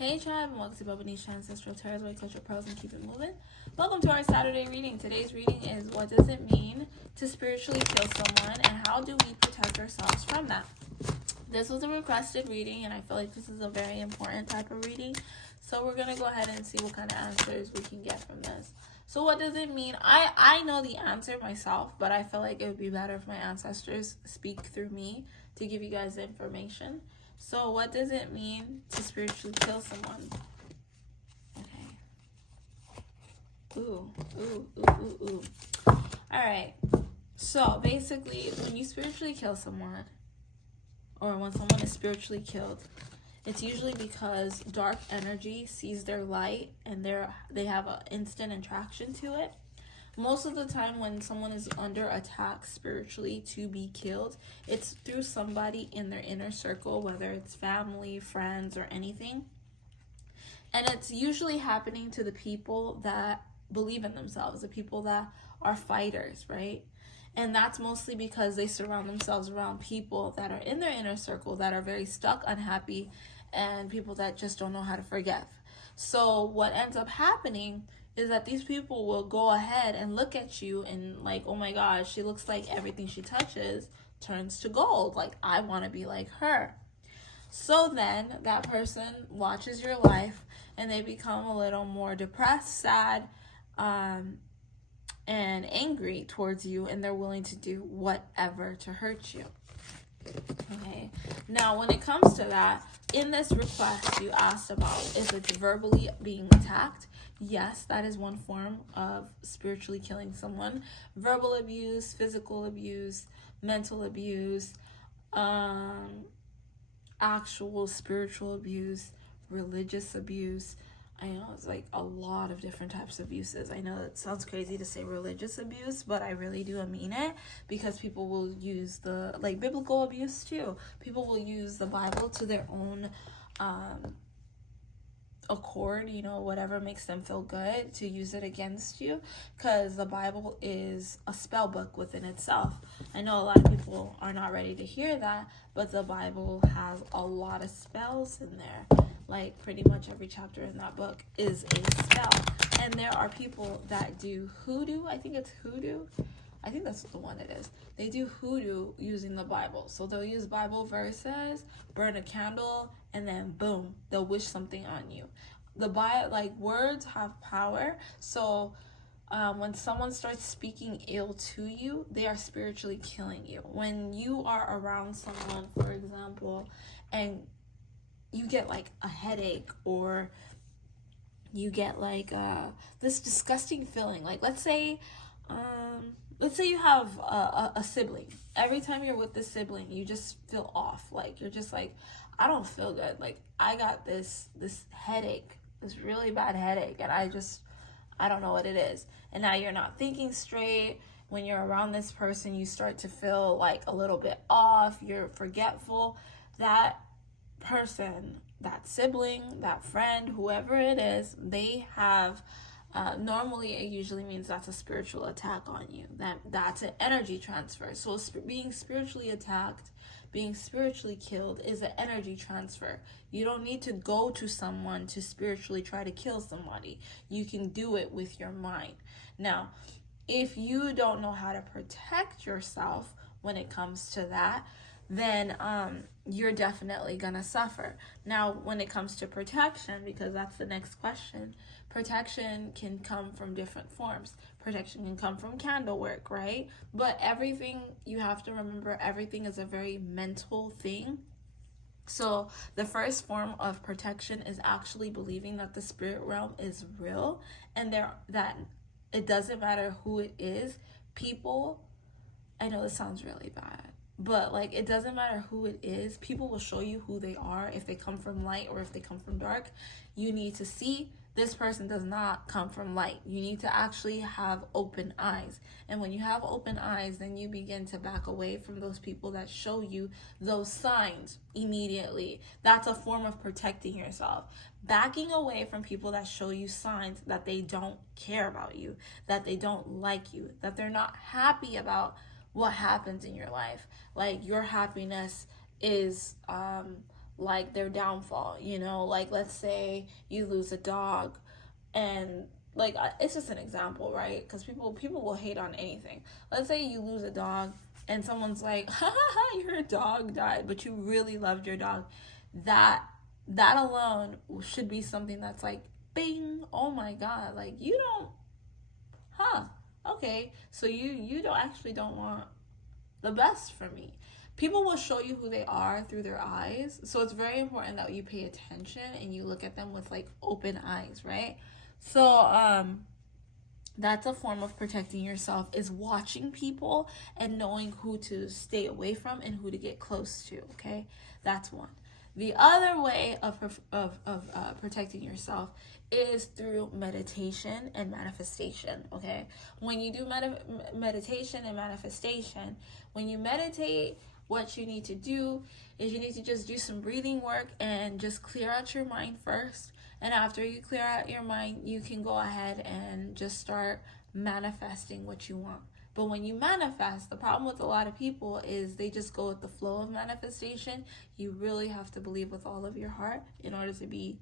Hey tribe, and welcome to Bobo-Nesha Ancestral Tarot, where I culture pearls and keep it moving. Welcome to our Saturday reading. Today's reading is what does it mean to spiritually kill someone, and how do we protect ourselves from that? This was a requested reading, and I feel like this is a very important type of reading. So we're going to go ahead and see what kind of answers we can get from this. So what does it mean? I know the answer myself, but I feel like it would be better if my ancestors speak through me to give you guys the information. So what does it mean to spiritually kill someone? Okay. Ooh. All right. So basically, when you spiritually kill someone, or when someone is spiritually killed, it's usually because dark energy sees their light and they have an instant attraction to it. Most of the time when someone is under attack spiritually to be killed, it's through somebody in their inner circle, whether it's family, friends, or anything. And it's usually happening to the people that believe in themselves, the people that are fighters, right? And that's mostly because they surround themselves around people that are in their inner circle that are very stuck, unhappy, and people that just don't know how to forgive. So what ends up happening is that these people will go ahead and look at you and like, oh my gosh, she looks like everything she touches turns to gold. Like, I want to be like her. So then that person watches your life and they become a little more depressed, sad, and angry towards you, and they're willing to do whatever to hurt you. Okay, now when it comes to that, in this request you asked about if it's verbally being attacked. Yes, that is one form of spiritually killing someone. Verbal abuse, physical abuse, mental abuse, actual spiritual abuse, religious abuse. I know it's like a lot of different types of abuses. I know it sounds crazy to say religious abuse, but I really do mean it, because people will use the biblical abuse too. People will use the Bible to their own accord, whatever makes them feel good, to use it against you, because the Bible is a spell book within itself. I know a lot of people are not ready to hear that, but the Bible has a lot of spells in there. Like, pretty much every chapter in that book is a spell. And there are people that do hoodoo. I think it's hoodoo. I think that's the one it is. They do hoodoo using the Bible. So they'll use Bible verses, burn a candle, and then boom, they'll wish something on you. Words have power. So when someone starts speaking ill to you, they are spiritually killing you. When you are around someone, for example, and you get like a headache, or you get like this disgusting feeling. Like, let's say you have a sibling. Every time you're with this sibling, you just feel off. Like, you're just like, I don't feel good. Like, I got this headache, this really bad headache, and I don't know what it is. And now you're not thinking straight. When you're around this person, you start to feel like a little bit off. You're forgetful. That person, that sibling, that friend, whoever it is, they have normally it usually means that's a spiritual attack on you. That's an energy transfer. So being spiritually attacked, being spiritually killed is an energy transfer. You don't need to go to someone to spiritually try to kill somebody. You can do it with your mind. Now, if you don't know how to protect yourself when it comes to that, then you're definitely gonna suffer. Now, when it comes to protection, because that's the next question, protection can come from different forms. Protection can come from candle work, right? But everything, you have to remember, everything is a very mental thing. So the first form of protection is actually believing that the spirit realm is real, and that it doesn't matter who it is. People, I know this sounds really bad, but like, it doesn't matter who it is. People will show you who they are, if they come from light or if they come from dark. You need to see this person does not come from light. You need to actually have open eyes. And when you have open eyes, then you begin to back away from those people that show you those signs immediately. That's a form of protecting yourself. Backing away from people that show you signs that they don't care about you, that they don't like you, that they're not happy about what happens in your life. Like, your happiness is like their downfall, you know, like let's say you lose a dog, and like it's just an example, right? Because people will hate on anything. Let's say you lose a dog and someone's like, ha ha ha, your dog died, but you really loved your dog. That alone should be something that's like, bing, oh my god, like you don't, huh, okay, so you don't want the best for me. People will show you who they are through their eyes, so it's very important that you pay attention and you look at them with like open eyes, right? So that's a form of protecting yourself, is watching people and knowing who to stay away from and who to get close to. Okay, that's one. The other way of protecting yourself is through meditation and manifestation. Okay, when you do meditation and manifestation, when you meditate, what you need to do is you need to just do some breathing work and just clear out your mind first. And after you clear out your mind, you can go ahead and just start manifesting what you want. But when you manifest, the problem with a lot of people is they just go with the flow of manifestation. You really have to believe with all of your heart in order to be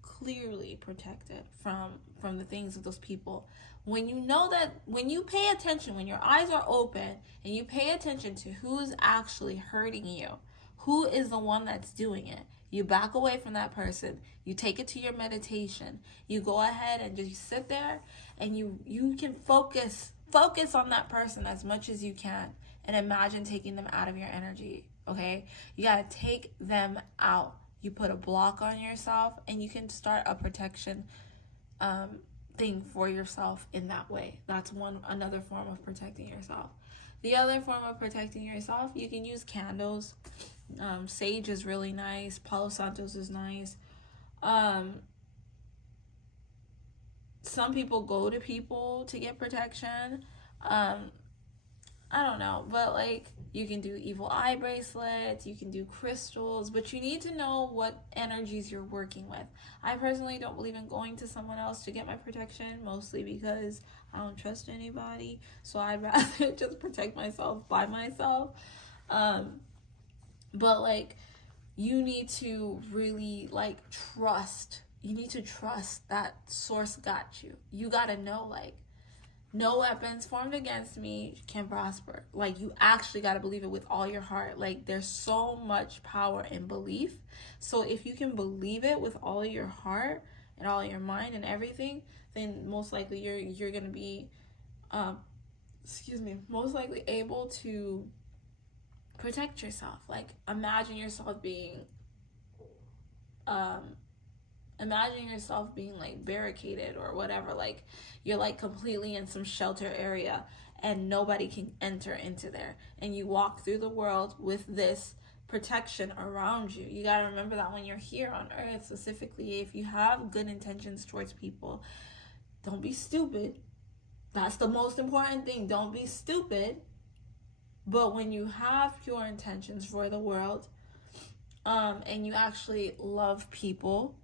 clearly protected from the things of those people. When you know that, when you pay attention, when your eyes are open and you pay attention to who's actually hurting you, who is the one that's doing it, you back away from that person. You take it to your meditation. You go ahead and just sit there and you can focus on that person as much as you can and imagine taking them out of your energy, okay? You got to take them out. You put a block on yourself and you can start a protection thing for yourself in that way. That's another form of protecting yourself. The other form of protecting yourself, you can use candles. Sage is really nice. Palo Santos is nice. Some people go to people to get protection. I don't know, but like you can do evil eye bracelets, you can do crystals, but you need to know what energies you're working with. I personally don't believe in going to someone else to get my protection, mostly because I don't trust anybody, so I'd rather just protect myself by myself. But like you need to really like trust. You need to trust that source got you. You gotta know, like, no weapons formed against me can prosper. Like, you actually got to believe it with all your heart. Like, there's so much power in belief. So if you can believe it with all your heart and all your mind and everything, then most likely you're going to be, most likely able to protect yourself. Like, imagine yourself being like barricaded or whatever, like you're like completely in some shelter area and nobody can enter into there, and you walk through the world with this protection around you. You got to remember that when you're here on earth, specifically if you have good intentions towards people, don't be stupid. That's the most important thing. Don't be stupid. But when you have pure intentions for the world, and you actually love people,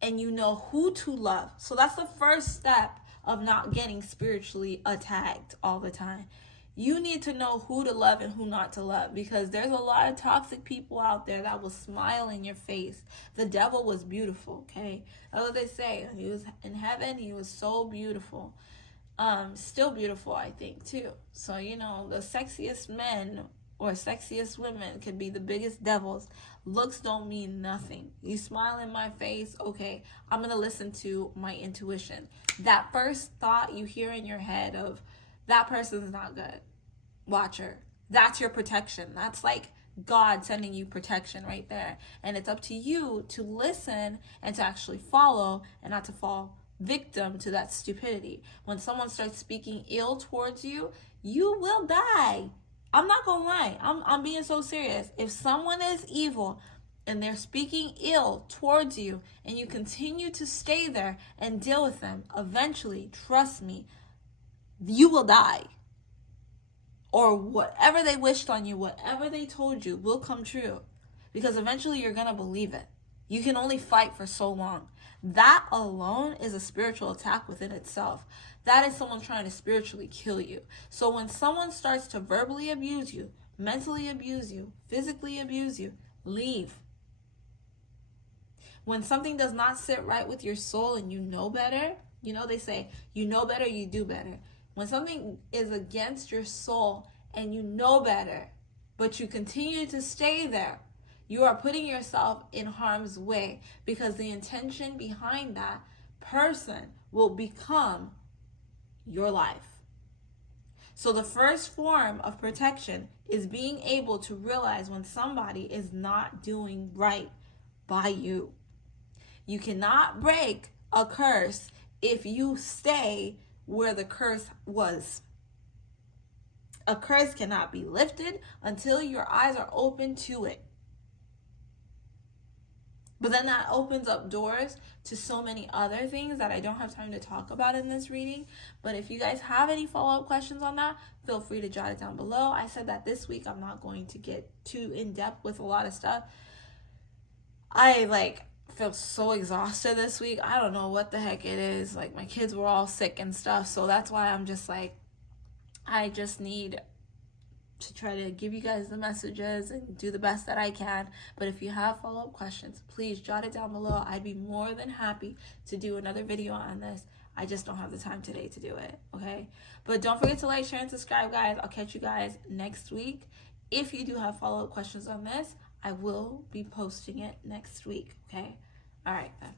and you know who to love. So that's the first step of not getting spiritually attacked all the time. You need to know who to love and who not to love, because there's a lot of toxic people out there that will smile in your face. The devil was beautiful, okay? That's what they say. He was in heaven. He was so beautiful. Still beautiful, I think, too. So, you know, the sexiest men or sexiest women could be the biggest devils. Looks don't mean nothing. You smile in my face, okay, I'm going to listen to my intuition. That first thought you hear in your head of, that person's not good, watch her. That's your protection. That's like God sending you protection right there. And it's up to you to listen and to actually follow and not to fall victim to that stupidity. When someone starts speaking ill towards you, you will die. I'm not gonna lie. I'm being so serious. If someone is evil and they're speaking ill towards you and you continue to stay there and deal with them, eventually, trust me, you will die. Or whatever they wished on you, whatever they told you will come true. Because eventually you're gonna believe it. You can only fight for so long. That alone is a spiritual attack within itself. That is someone trying to spiritually kill you. So when someone starts to verbally abuse you, mentally abuse you, physically abuse you, leave. When something does not sit right with your soul and you know better, you know, they say, you know better, you do better. When something is against your soul and you know better, but you continue to stay there, you are putting yourself in harm's way, because the intention behind that person will become your life. So the first form of protection is being able to realize when somebody is not doing right by you. You cannot break a curse if you stay where the curse was. A curse cannot be lifted until your eyes are open to it. But then that opens up doors to so many other things that I don't have time to talk about in this reading. But if you guys have any follow-up questions on that, feel free to jot it down below. I said that this week I'm not going to get too in-depth with a lot of stuff. I feel so exhausted this week. I don't know what the heck it is. Like, my kids were all sick and stuff. So that's why I'm just like, I just need to try to give you guys the messages and do the best that I can. But if you have follow-up questions, please jot it down below. I'd be more than happy to do another video on this. I just don't have the time today to do it, okay? But don't forget to like, share, and subscribe, guys. I'll catch you guys next week. If you do have follow-up questions on this, I will be posting it next week, okay? All right, then.